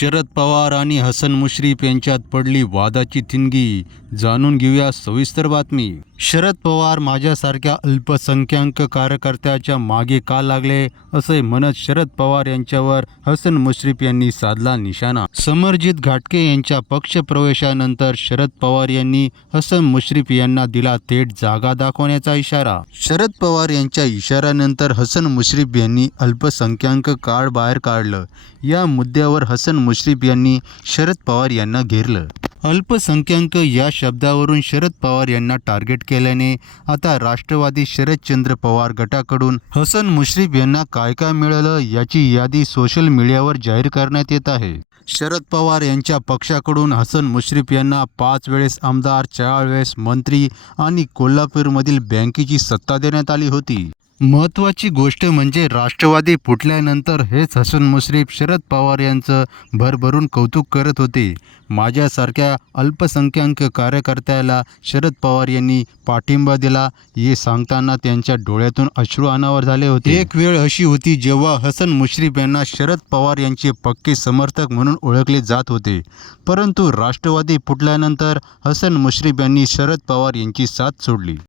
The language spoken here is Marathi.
शरद पवार आणि हसन मुश्रीफ यांच्यात पडली वादाची ठिणगी जाणून घेऊया सविस्तर बातमी. शरद पवार माझ्यासारख्या अल्पसंख्याक कार्यकर्त्याच्या मागे का लागले असे म्हणत शरद पवार यांच्यावर हसन मुश्रीफ यांनी साधला निशाणा. समरजित घाटके यांच्या पक्षप्रवेशानंतर शरद पवार यांनी हसन मुश्रीफ यांना दिला थेट जागा दाखवण्याचा इशारा. शरद पवार यांच्या इशाऱ्यानंतर हसन मुश्रीफ यांनी अल्पसंख्याक कार्ड बाहेर काढलं. या मुद्द्यावर हसन मुश्रीफ यांनी शरद पवार यांना घेरलं. अल्पसंख्याक या शब्दावरून शरद पवार यांना टार्गेट केल्याने आता राष्ट्रवादी शरदचंद्र पवार गटाकडून हसन मुश्रीफ यांना काय काय मिळालं याची यादी सोशल मीडियावर जाहीर करण्यात येत आहे. शरद पवार यांच्या पक्षाकडून हसन मुश्रीफ यांना पाच वेळेस आमदार चार वेळेस मंत्री आणि कोल्हापूरमधील बँकेची सत्ता देण्यात आली होती. महत्त्वाची गोष्ट म्हणजे राष्ट्रवादी फुटल्यानंतर हेच हसन मुश्रीफ शरद पवार यांचं भरभरून कौतुक करत होते. माझ्यासारख्या अल्पसंख्याक कार्यकर्त्याला शरद पवार यांनी पाठिंबा दिला हे सांगताना त्यांच्या डोळ्यातून अश्रू अनावर झाले होते. एक वेळ अशी होती जेव्हा हसन मुश्रीफ यांना शरद पवार यांचे पक्के समर्थक म्हणून ओळखले जात होते. परंतु राष्ट्रवादी फुटल्यानंतर हसन मुश्रीफ यांनी शरद पवार यांची साथ सोडली.